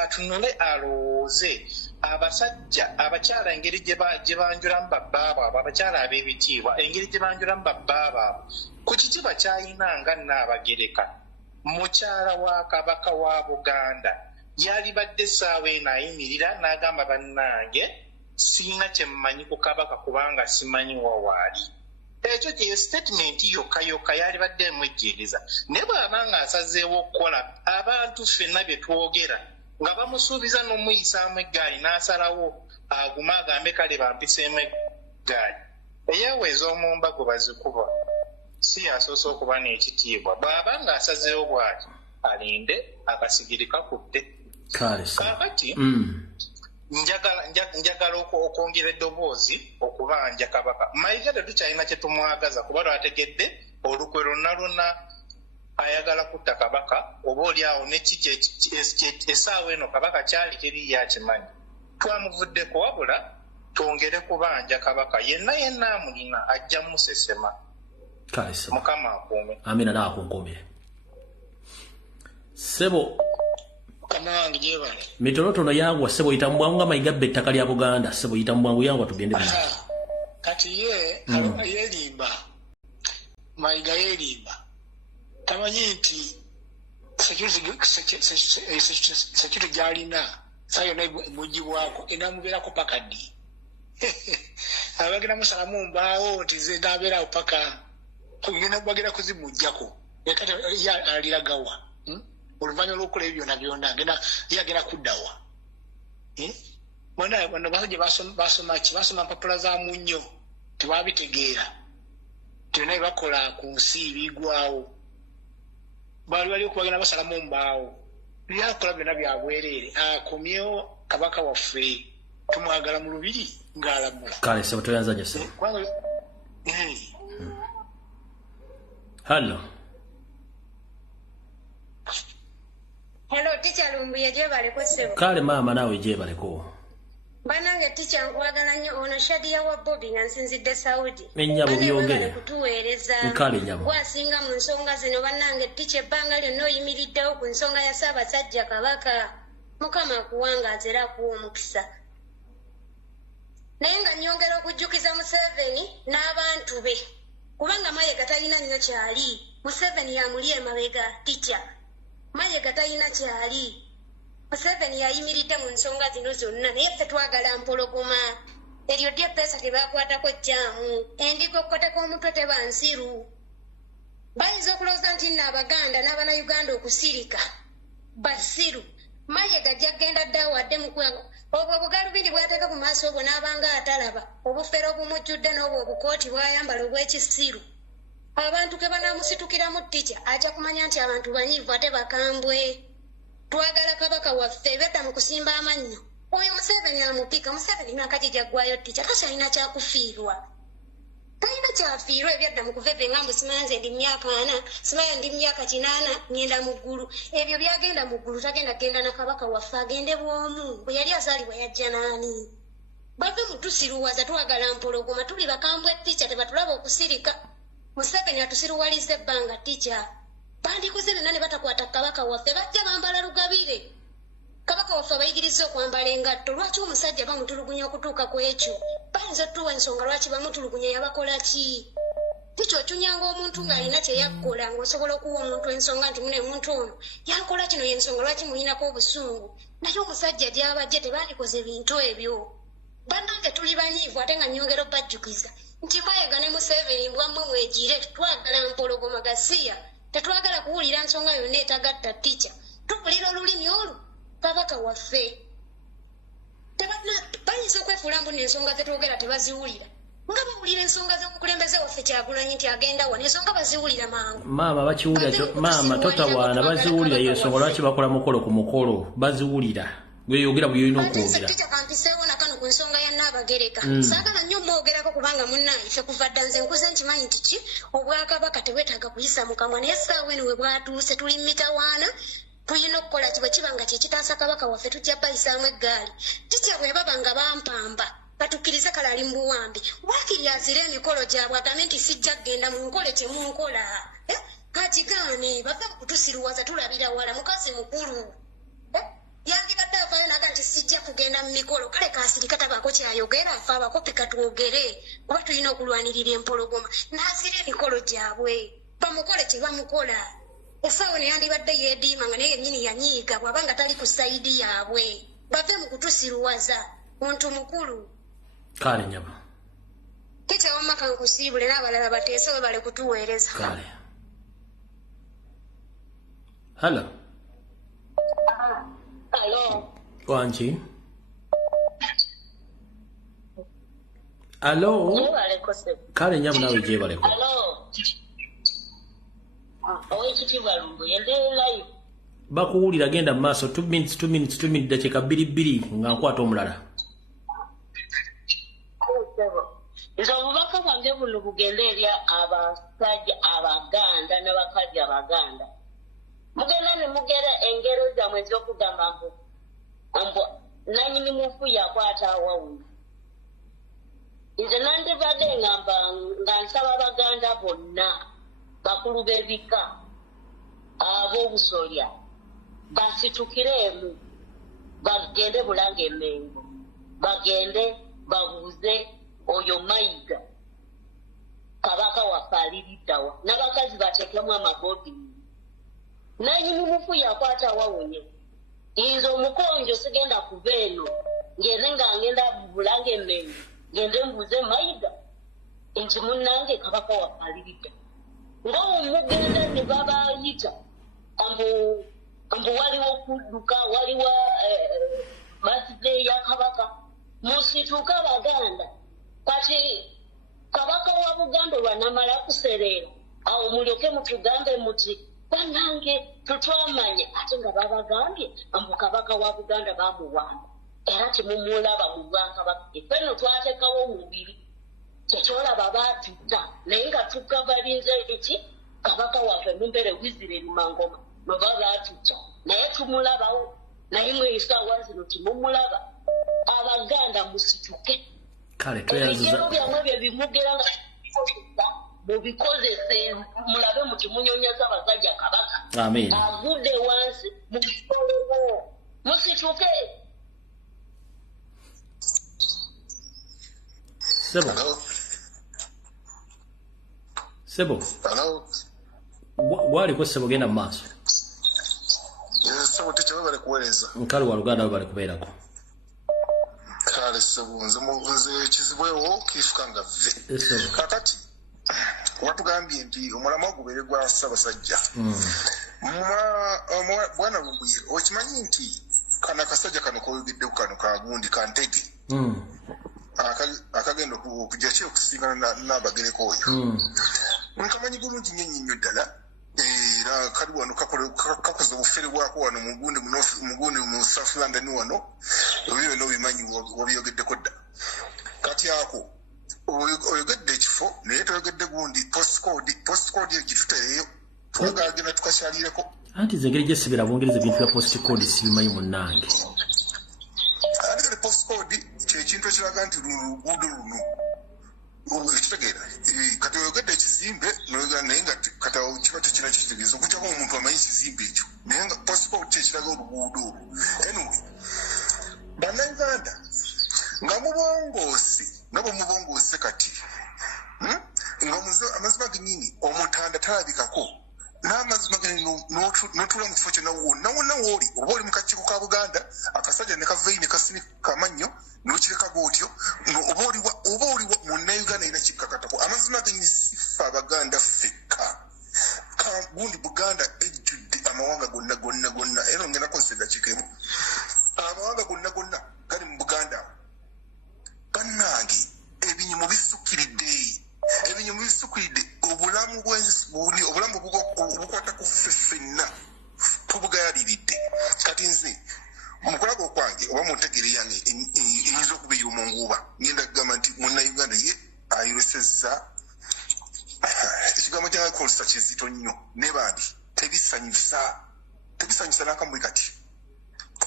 atunule alowooze abakyala engeri gye banjulamu babbaabo abo abakyala ab'ebitiibwa engeri gye banjulamu babbaabo abo ku kitiibwa kyayinanga Nnaabagereka mukyala wa kabaka wa Buganda yalibadde essaawa eno ayimirira n'agamba bannange sirina kye mmanyi ku kabaka kubanga simanyi wawaali ekyo kye statement yokka yalibadde emwejjeereza naye bw'abanga asazeewo okukola abantu ffenna bye twogera nga bamusuubiza n'omuyisaamu eggaali n'asalawo aguma agambe kale bampiseemu eggaali eyeweeza omumbago bazikuba si yasoose okuba n'ekitiibwa bw'abanga asazeewo bw'ati alinde akasigiri kakutte kaakati njagala okwongera eddoboozi okubanja kabaka Mayiga tetukyalina kye tumwagaza kuba lwategedde olukwe lwonna ayagala kutta kabaka oba oli awo nekiki essaawa eno kabaka kyali teri yakimanyi twamuvuddeko wabula twongere kubanja kabaka yenna amulina ajja musesema mukama akuume amina naakunkumire sebo kamangi jebale mitonotono yangwa sebo yitambwangu nga Mayiga bbe ettaka lya Buganda sebo yitambwangu yangwa tugende kati ye yelimba Mayiga yelimba tamanyi nti security gyalina sayo emugibwako enamubeerako paka ddi abagenda musalamu mbaawo tize nabeerawo paka bagenda kuzimujjako aliragawa oluvannyuma lw'okukola ebyo byonna yagenda kuddawa bano basajja basoma ki basoma mpapula za munnyo tebabitegeera byonna byebakola ku nsi bigwawo bali okubagenda basalamu mbaawo byakola byonna byabwereere akomyewo kabaka waffe tumwagala mu lubiri ng'alamula kale sebo toyanzanya sebo hallo hello teacher Lumbuye gyebaleko sebo kale maama naawe gyebaleko banange teacher nkwagala nnyo ono Shadia wa Bobby nga nsinzidde Saudi ennyabo byogere kutuweereza kale nyabo bwasinga mu nsonga zino banange teacher ebbanga lyonna oyimiriddewo ku nsonga ya Ssaabasajja Kabaka Mukama akuwangaaza era akuwa omukisa naye nga nnyongera okujjukiza Museveni n'abantu be kubanga Mayiga talina nnyo kyali Museveni yamuli emabega teacher Mayiga talina kyali Museveni yayimiridde mu nsonga zino zonna naye ffe twagala mpologoma eryo ddyo pesa tebakwatako jjaamu endigo kkoteko omutwe teba nsiru bayinza okulowooza nti nno Abaganda n'Abannayuganda okusirika basiru Mayiga ajja kgenda dda wadde mu kwango obwo obugalubindi bwateeka ku maaso obwo n'abanga atalaba obufere obumujjudde n'obwo obukooti bwayambala obw'ekisiru abantu ke banaamusitukiramu ttica ajja kumanya nti abantu banyiivu ate bakambwe twagala kabaka waffe bedda mu kusimba amannyo oyo Museveni amupika Museveni myaka gye gyaggwayo ttica takyalina kyakufiirwa talina kyafiirwa ebyadda mu kuva evengambu simanze ndi myaka 4 simanya ndi myaka 8 ngenda mu ggulu ebyo byagenda mu ggulu tagenda genda na kabaka waffe agende bw'omu bwe yali azaalibwa yajja naani bave mu tusiruwaza twagala mpologoma tuli bakambwe ttica tebatulaba okusirika Museveni atusiruwaliza ebbanga ttica bandikoze byonna ne batakwata kabaka waffe bajja bambala lugabire kabaka waffe abayigiriza okwambala engatto lwaki omusajja bamutulugunya okutuuka ku ekyo bayinza otuwa ensonga lwaki bamutulugunya yabakola ki tikyotunyanga omuntu ng'alina kye yakkola ng'osobola okuwa omuntu ensonga nti mune omuntu ono yankola kino yensonga lwaki mulinako obusungu naye omusajja gy'abajje tebandikoze bintu ebyo bannange tuli banyiivu ate nga nyongera obbajjukiza nti Mayiga ne Museveni mbwammwe mwegire twagala mpologoma gasiya tetwagala kuwulira nsonga yonna etagatta ttica tupulira olulimi olwo kabaka waffe bayinza okwefuula mbu n'ensonga zetwogera tebaziwulira nga bawulira ensonga z'omukulembeze waffe Kyagulanyi nti agenda wano ensonga baziwulira mangu maama bakiwulira maama totawaana baziwulira y'ensonga lwaki bakola mukolo ku mukolo baziwulira gweyogera buyolina okwogera kampiseewo nakano ku nsonga ya Nnaabagereka saagala nnyo mwogerako kubanga munnange ffe kuva dda nze nkuze nkimanyi nti ki obwakabaka tebwetaaga kuyisa mu kamwa naye essaawa eno we bwatuuse tuli mitawaana tulina okukola ki bwe kiba nga kyekitaasa kabaka waffe tujja bayisaamu eggaali titya bwe baba nga bampamba batukkirize kale ali mu buwambi waakiri azire emikolo gyabwe agambe nti sijja kgenda mu nkole kyemunkola kagigaane bave mu kutusiruwaza tulabira wala mukazi mukulu yandibadde avaayo naga nti sijja kugenda mu mikolo kale kaasirika tabaako kyayogera afe abakopi katwogere kuba tulina okulwanirira empologoma naazira emikolo gyabwe bamukole kye bamukola essaawa neyandibadde yeediima nga naye yennyini yanyiiga bw'aba nga tali ku sayidi yaabwe bave mu kutusiruwaza muntu mukulu kale nyama tekyawa kankusiibule n'abalala bateese we bale kutuweereza kale halo wanki alo kale nyamu nawe gyebaleko bakuwulira genda mu maaso 2 minutes dakiika 2 nga nkwata omulala nze obubaka bwange buno bugenda eri abasajja Abaganda n'abakazi Abaganda mugenda ne mugera engero zammwe ez'okugamba mbu nanyini mufu yakwata awawuno nze nandibadde nga nsaba Abaganda bonna bakulu b'ebika ab'obusolya basitukiremu bagende Bulanga Emengo bagende babuuze oyo Mayiga kabaka waffe aliriddawa n'abakazi bateekemu amagodi nanyini mufu yakwata awawunye nze omukonjo sigenda kuva eno ngende nga ngenda Bulanga Emengo ngende mbuuze Mayiga nti munnange kabaka waffe aliridda ng'omugenda ne babayita ambu waliwo kudduka waliwo birthday ya kabaka musituka Abaganda kati kabaka wa Buganda olwanamala kusereera awo mulyoke mutugambe muti bannange tutwamanye ate nga babagambye ambu kabaka wa Buganda bamuwamba era temumulaba mu Bwakabaka effeno twateekawo omubiri kyekyolaba baatutta naye nga tukabalinze eki kabaka waffe mumbere Wizire Mangoma noba baatutta naye tumulabawo naye mwesaawa zino timumulaba Abaganda musituke kale tweyaziza byamwe bye bimugera nga mubikozese mulabe muti munyonyaza abasajja kabaka amen agudde wansi mukikolewo musituke sebo Sebo. Hello. Wali kwa sebo genda maaso. Sebo ticha bale kuweleza. Nkali wa Luganda bale kubeerako. Kale sebo nze kizibwewo kifukanga vve. Kakati watugambye nti omulamwa gubeere gwa Ssaabasajja. Bwana Lumbuye okimanyi nti kana kasajja kano koyogeddeku kano kagundi kantege. Akagenda okujja ki okusisinkana n'abagereko oyo. Nkamanyi bulungi nnyo ddala era kali wano kakoze obufere bwako wano mugundi mu South London wano ebyo byonna obimanyi wabiyogeddeko dda. Kati ako oyogedde ekifo naye toyogedde gundi postcode eyo gitutereeyo twagagenda tukakyalireko. Anti zengeri gyesibira Bungereza ebintu bya postcode sibimanyi munnange. Ate postcode kyekintu ekiraga nti luguudo luno ekitegeera kati oyogedde ekizimbe noyogera naye nga kati kiba tekina kitegeeza okujjako omuntu amanyi ekizimbe ekyo naye nga postcode kyekiraga oluguudo olwo. Anyway bannayuganda nga mubongoose nga bwe mubongoose kati nga amazima genyini omutanda talabikako n'amazima geni n'otuula mu kifo kyonna wonna wooli oba oli mu kakiiko ka Buganda akasajja ne kaveeyi ne kasinika amannyo n'okireka bw'otyo oba oli munnayuganda erina kikkakatako amazima genyini sifa Abaganda ffekka gundi Buganda ejjudde amawanga gonna era ngenda kozesa eddakiika emu amawanga gonna gali mu Buganda bannange ebinyumu bisukkiridde obulamu obukwata ku ffe ffenna tubugayaliridde. Kati nze mukulaga okwange oba muntegeere yange eyinza okuba ey'omunguuba ngenda kugamba nti munnayuganda ye ayolesezza ekigambo kyakolesa kizito nnyo ne bambi tebisanyusa n'akamwe kati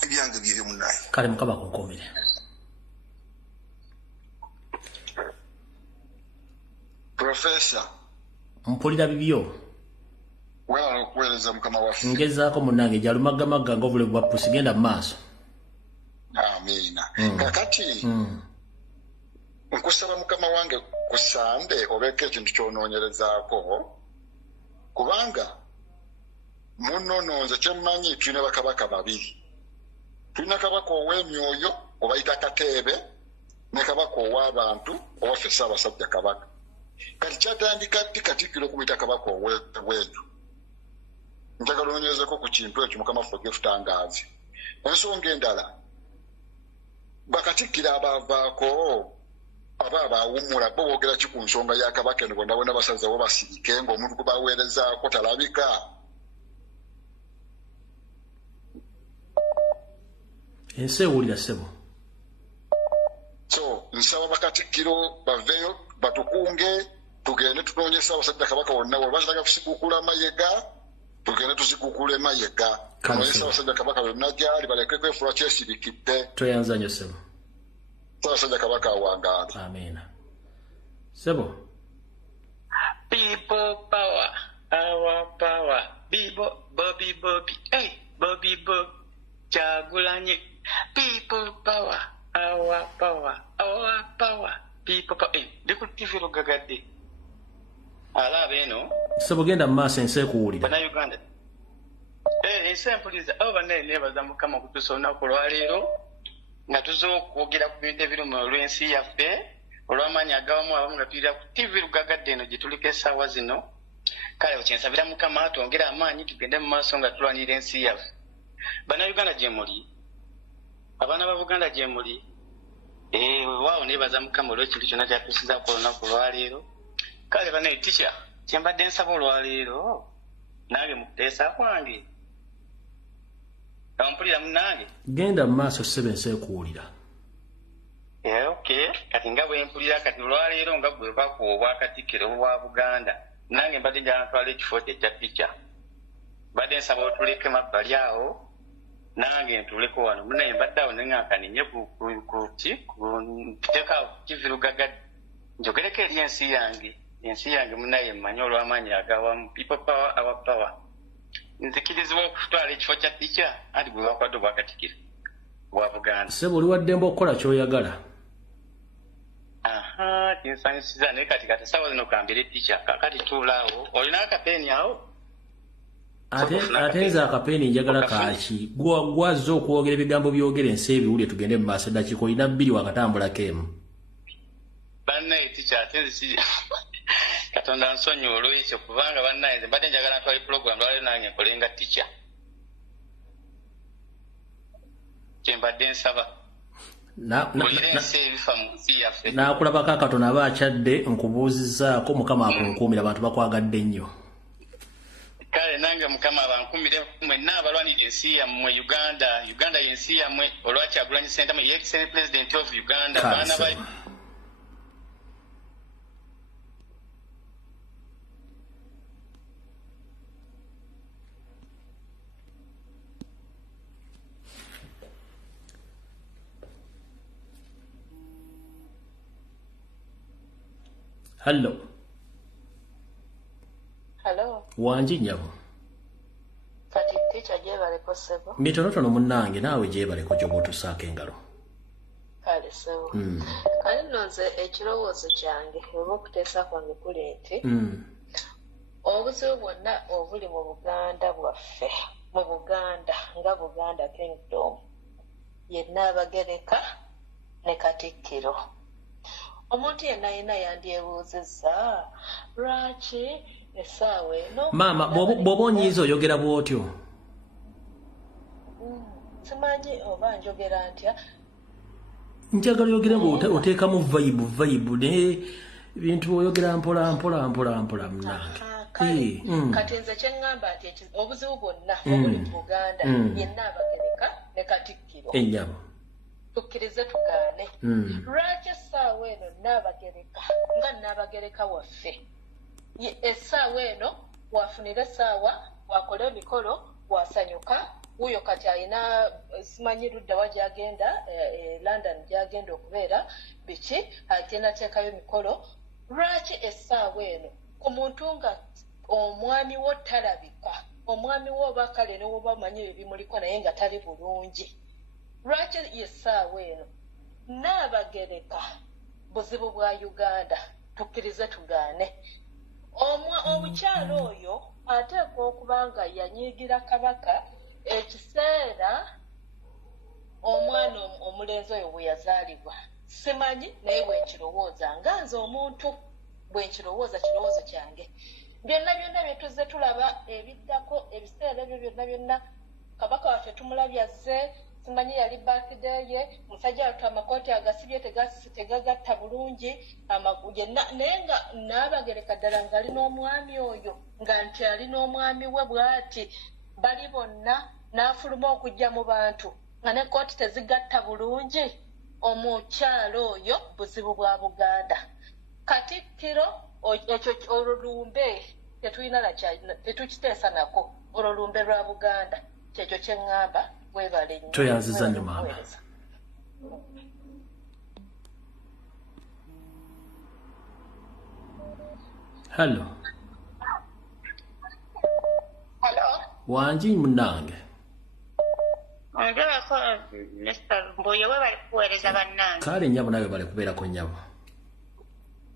ebyange byebyo munnaye. Kale Mukama kunkomere. Professor mpulira bibyo wala okuweereza mukama waffe ngezaako munnange gyalumaggamagga ng'obule bwa pusi genda mu maaso. Amiina. Kakati nkusaba mukama wange kusande obeeko ekintu ky'onoonyerezaako kubanga munnononze kyemmanyi tulina bakabaka babiri. Tulina kabaka ow'emyoyo obayita Kateebe ne kabaka ow'abantu owaffe Ssaabasajja Kabaka. Kati kyatandika ddi Katikkiro okuyita kabaka ow'ebweru. Njagala onoonyerezeko ku kintu ekyo mukama waffe gefutangaazi. Ensonga endala bakatikkiro abaavaako aba abaawummula bo boogera ki ku nsonga ya kabaka eno bonna bonna basazewo basirike ng'omuntu gwe baweerezaako talabika. Ensi ewulira ssebo. So nsaba bakatikkiro baveeyo batukunge tugende tunoonye Ssaabasajja Kabaka wonna bwe batalaga kusikuukula Mayega tugende tusikuukule Mayega tunoonye Ssaabasajja Kabaka bonna gyali baleke kwefuula kyesirikidde. Toyanza nnyo ssebo. Ssaabasajja Kabaka awangaale. Amiina. Ssebo. People power, our power. Bobby. Hey, Bobby. Kyagulanyi. People power, our power. People power. Hey, ndiku TV lugagadde. Alaba eno. Ssebo genda mu maaso ensi ekuwulira. Bannayuganda. Ensi empuliza abo bannaye neebaza Mukama okutuusa olunaku olwaleero nga tuza okwogera ku bintu ebiruma olw'ensi yaffe olw'amaanyi agawamu abamu nga tulira ku TV lugagadde eno gye tuliko essaawa zino. Kale kyensabira Mukama atwongere amaanyi tugende mu maaso nga tulwanira ensi yaffe. Bannayuganda gye muli, abaana ba Buganda gye muli, waawo neebaza Mukama olw'ekintu kyonna kyatuusizaako olunaku olwaleero. Kale bannaye Teacher kyembadde nsaba olwaleero nange mukuteesa kwange kampulira munnange genda mu maaso ssebo ensi ekuwulira. Okay, kati nga bwe mpulira kati olwaleero nga gwe bakuwa obwakatikkiro obwa Buganda nange mbadde njala ntwala ekifo ekya Teacher. Badde nsaba otuleke mabbali awo nange ntuleko wano munaye mbadde awo neŋŋankaninye mpiteko awo TV lugagadde njogereko eri ensi yange munaye mmanyi olw'amaanyi agawamu. People power, our power. Nzikirizibwa okutwala ekifo kya Teacher anti gwe bakwadde obwakatikkiro bwa Buganda. Ssebo oli wa ddembe okukola ky'oyagala. tinsanyusiza naye kati sawa zino kambere ticha kakati tuulaawo olina akapeni awo ate nze akapeni njagala kaaki gwazza okwogera ebigambo byogera ensi ebiwulye tugende mu maaso eddakika olina 2 wakatambulako emu bannaye ticha ate nzi katonda nsonyiwa olwekyo kubanga bannaye nze mbadde njagala ntwali program lwaleero nange nkolenga ticha kyembadde nsaba nakulabako akatono aba akyadde nkubuuzizaako mukama akunkuumira abantu bakwagadde nnyo kale nange mukama abankumire mwenna abalwanira ensi yammwe uganda yensi yammwe olwaki agulanyi sentamu ye president of uganda baana ba Hello. Hello. Wanji nyabo. Kati ticha jebaleko sebo. Mitonotono munnange naawe jebaleko gy'obuutusaako engalo. Kale sebo. Kale nonze ekirowoozo kyange oba okuteesa kwange kuli nti obuzibu bwonna obuli mu Buganda bwaffe mu Buganda nga Buganda Kingdom yenna Abagereka ne Katikkiro. Omuntu yenna yenna yandyebuuzizza lwaki essaawa eno maama bw'oba onyiiza oyogera bw'otyo simanyi oba njogera ntya njagala oyogera ng'oteekamu vibe naye bintu oyogera mpola munange kati nze kyeŋŋamba nti obuzibu bwonna obuli mu Buganda yenna Abagereka ne Katikkiro ennyabo tukkirize tugaane lwaki essaawa eno Nnaabagereka nga Nnaabagereka waffe essaawa eno wafunira essaawa wakola emikolo wasanyuka wuyo kati alina simanyi ludda wa gyagenda London gyagenda okubeera biki agenda teekayo emikolo lwaki essaawa eno ku muntu nga omwami wo talabika omwami wo oba kale newoba omanyi ebimuliko naye nga tali bulungi lwaki yessaawa eno Nnaabagereka buzibu bwa Uganda tukkirize tugaane omukyalo oyo ateekwa okuba nga yanyiigira Kabaka ekiseera omwana omulenzi oyo bwe yazaalibwa simanyi naye bwenkirowooza nga nze omuntu bwenkirowooza kirowoozo kyange byonna bye tuzze tulaba ebiddako ebiseera ebyo byonna Kabaka waffe tumulabya azze simanyi yali birthday ye musajja watu amakooti agasibye tegagatta bulungi naye nga Nnaabagereka ddala ng'ali n'omwami oyo nga nti ali n'omwami we bw'ati bali bonna n'afuluma okujja mu bantu nga ne kooti tezigatta bulungi omukyalo oyo buzibu bwa Buganda Katikkiro ekyo olulumbe tetukiteesa nako olulumbe lwa Buganda kyekyo kye ŋŋamba webale nnyo toyanziza nnyo maama Hello. Wanji munnange. Ongerako Mr. Mbuye we bali kuweereza bannange. Kale nnyabo nawe bali kubeerako nnyabo.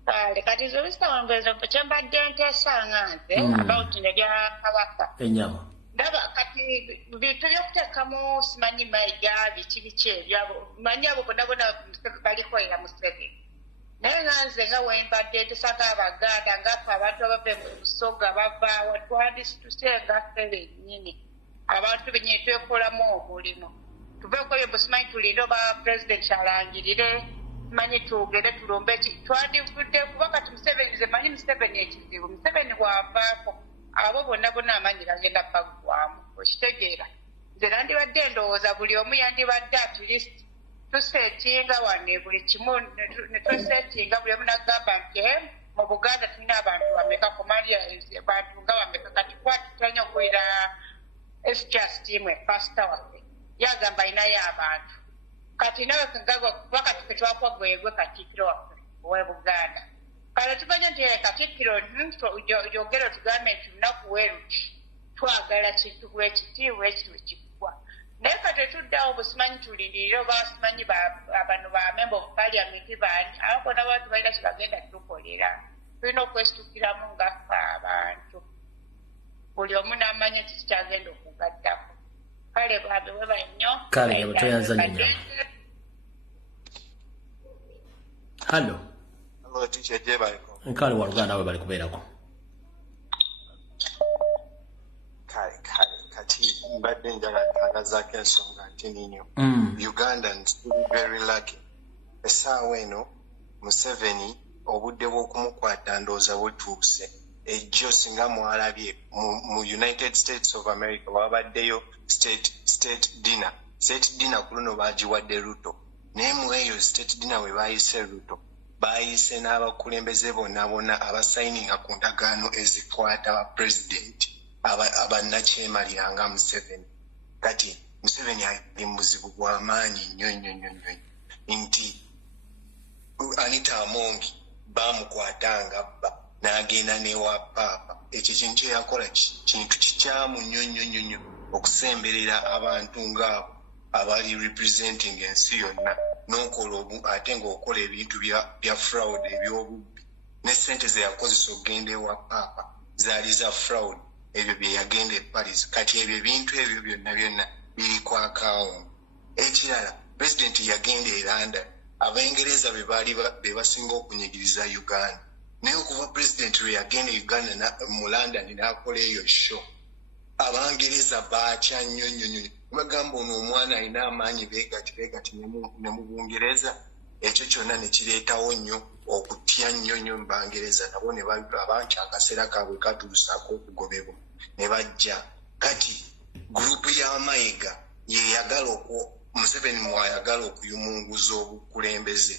Kale kati zolista wambezo kyembadde nteesanga nze about ne bya Kabaka. Ennyabo. Ndaba kati bintu by'okuteekamu simanyi Mayiga biki ebyabo manyi abo bonna balikoera Museveni. Naye nze nga wembadde tusanga Abaganda ngaffe abantu abava mu Busoga bava watwandisitusenga ffe bennyini abantu bennyini twekolamu omulimu tuveeko eyo busimanyi tulinde oba pulezidenti alangirire simanyi tugende tulumbe twandivudde kuba kati Museveni ze manyi Museveni ekizibu Museveni bw'avaako abo bonna amaanyi gagenda baggwamu okitegeera nze nandibadde ndowooza buli omu yandibadde at least tusetinga wane buli kimu ne tusetinga buli omu nagamba nti mu Buganda tulina abantu bameka kumalya bantu nga bameka kati twatutanya okuwulira esjustimwe pasita waffe yagamba ayinayo abantu kati nawe kuba kati ketwakwa gwegwe Katikkiro waffe owe Buganda kale tumanye nti Katikkiro yogera tugambe nti lunaku weeruti twagala kintu bwekiti bwekiti wekikugwa naye ka tetuddawo busimanyi tulindirire oba basimanyi bano ba member of parliament baani abo bona bantu balina kyebagenda tukolera tulina okwesitukiramu ngaffe abantu buli omu n'amanya kiki kyagenda okugaddako kale bambe weba nnyo kale nga bwetoyanza nnyo hallo teacher jebaliko kale waluganda we bali kubeerako kati mbadde njala ntagazaako ensonga nti ninyo ugandans very lucky essaawa eno Museveni obudde bw'okumukwata ndooza butuuse ejjo singa mwalabye mu United States of America wabaddeyo state dinner ku luno baagiwadde Ruto naye mu eyo state dinner we baayise Ruto baayise n'abakulembeze bonna abasayininga ku ndagaano ezikwata ba president abannakyemaliranga Museveni kati Museveni ali mu buzibu bw'amaanyi nnyo nti Anita Amongi bamukwatanga bba n'agenda n'ewa paapa ekyo kintu kyeyakola kintu kikyamu nnyo okusemberera abantu ng'abo abali representing ensi yonna n'okola ate ng'okola ebintu bya fraud ebyobubbi ne ssente ze yakozesa okugenda ewa paapa zaali za fraud ebyo bye yagenda e Paris kati ebyo ebintu ebyo byonna biri ku akawunti ekirala pulezidenti yagenda e London Abaingereza be basinga okunyigiriza Uganda naye okuva pulezidenti lwe yagenda e Uganda mu London n'akola eyo show Abangereza baakya nnyo bagamba ono omwana alina amaanyi beegati ne mu Bungereza ekyo kyonna ne kireetawo nnyo okutya nnyo mu Bangereza nabo ne balaba nti akaseera kaabwe katuusaako okugobebwa ne bajja kati gurupu ya Mayiga yeyagala Museveni mwayagala okuyumunguza obukulembeze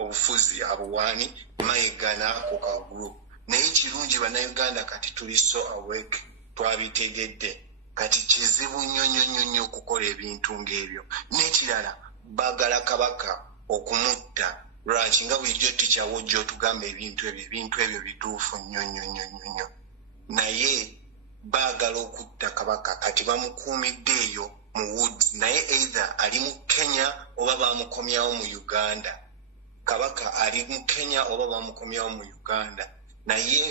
obufuzi abuwaani Mayiga n'ako ka gurupu naye kirungi bannayuganda kati tuli so awake twabitegedde kati kizibu nnyo okukola ebintu ng'ebyo n'ekirala baagala kabaka okumutta lwaki nga bulijjo tikyawo gy'otugamba ebintu ebyo bituufu nnyo naye baagala okutta kabaka kati bamukuumidde eyo mu Woods naye either ali mu Kenya oba bamukomyawo mu Uganda kabaka ali mu Kenya oba bamukomyawo mu Uganda naye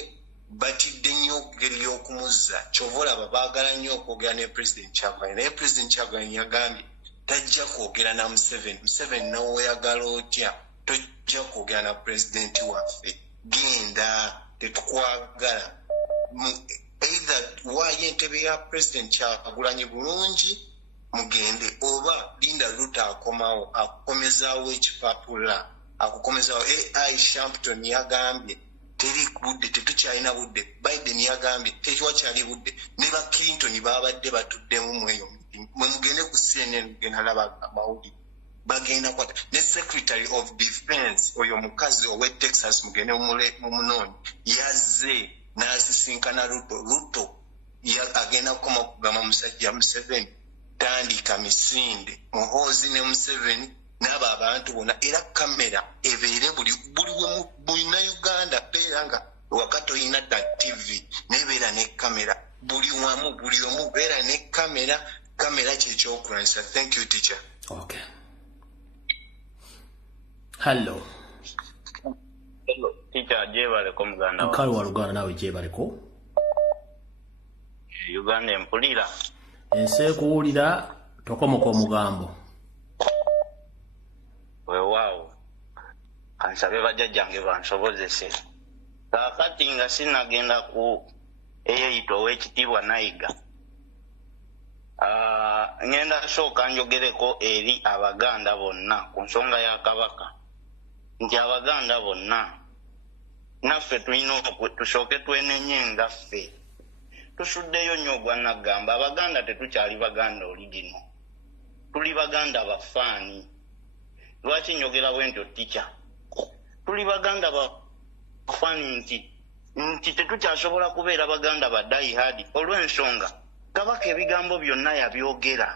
batidde nnyo okugeri y'okumuzza kyova olaba baagala nnyo okwogera ne President Kyagulanyi naye President Kyagulanyi yagambye tajja kwogera na Museveni n'oweyagala otya tojja kwogera na pulezidenti waffe genda tetukwagala either waayo entebe ya President Kyagulanyi bulungi mugende oba linda Ruto akomawo akukomezaawo ekipapula akukomezaawo AI Shampton yagambye teri budde tetukyalina budde Biden yagambye tekiwakyali budde ne ba Clinton babadde batuddemu mweyo mwe mugende ku CNN genda laba amawulire bagenda kwata ne Secretary of Defense oyo mukazi owe Texas mugende mumunoonyi yazze n'asisinkana Ruto agenda kukoma kugamba musajja Museveni tandika misinde Muhoozi ne Museveni n'abo abantu bonna era kamera ebeere buli na Uganda beera nga wakati oyina da TV nebeera ne kamera buli wamu buli omu beera ne kamera kyekyokulwanyisa. Thank you teacher. Okay. Hello teacher jebaleko muganda kale waluganda nawe jebaleko Uganda empulira ensi ekuwulira tokomoka omugambo weewaawo kansabe bajjajjange bansobozese kaakati nga sinagenda ku eyeyita ow'ekitiibwa Nayiga ngenda sooka njogereko eri Abaganda bonna ku nsonga ya kabaka nti Abaganda bonna naffe tulina tusooke twenenye ngaffe tusuddeyo nnyo ogwannagamba Abaganda tetukyali Baganda oligino tuli Baganda bafaani lwaki njogera bwentyo tica tuli Baganda bafaani nti tetukyasobola kubeera Baganda ba diehard olw'ensonga kabaka ebigambo byonna yabyogera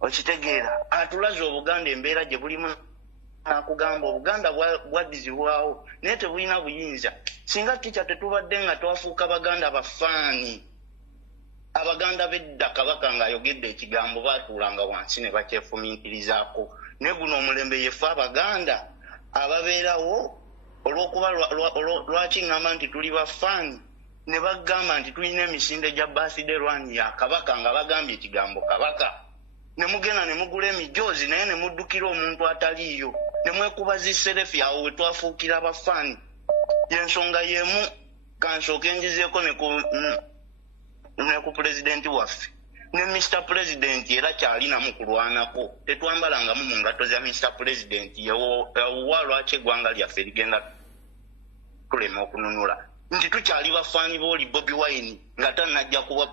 okitegeera atulaze Obuganda embeera gye bulimu nakugamba Obuganda bwaddizibwawo naye tebulina buyinza singa tica tetubadde nga twafuuka Baganda bafaani abaganda bedda kabaka ng'ayogedde ekigambo baatuulanga wansi ne bakyefumiikirizaako naye guno omulembe yefe abaganda ababeerawo olw'okuba lwaki ŋŋamba nti tuli bafaani ne bagamba nti tulina emisinde gya birthday rwani ya kabaka nga bagambye ekigambo kabaka ne mugenda ne mugula emijoozi naye ne muddukira omuntu ataliiyo ne mwekuba ziserefi awo we twafuukira abafaani yensonga y'emu kansooka enjizeeko ne ku pulezidenti waffe ne Mr. President era kyalinamu kulwanako tetwambalangamu mu ngatto za Mr. President yewuwa lwaki eggwanga lyaffe ligenda tulema okununula nti tukyali bafaani booli Bobi Wine nga tannajja kuba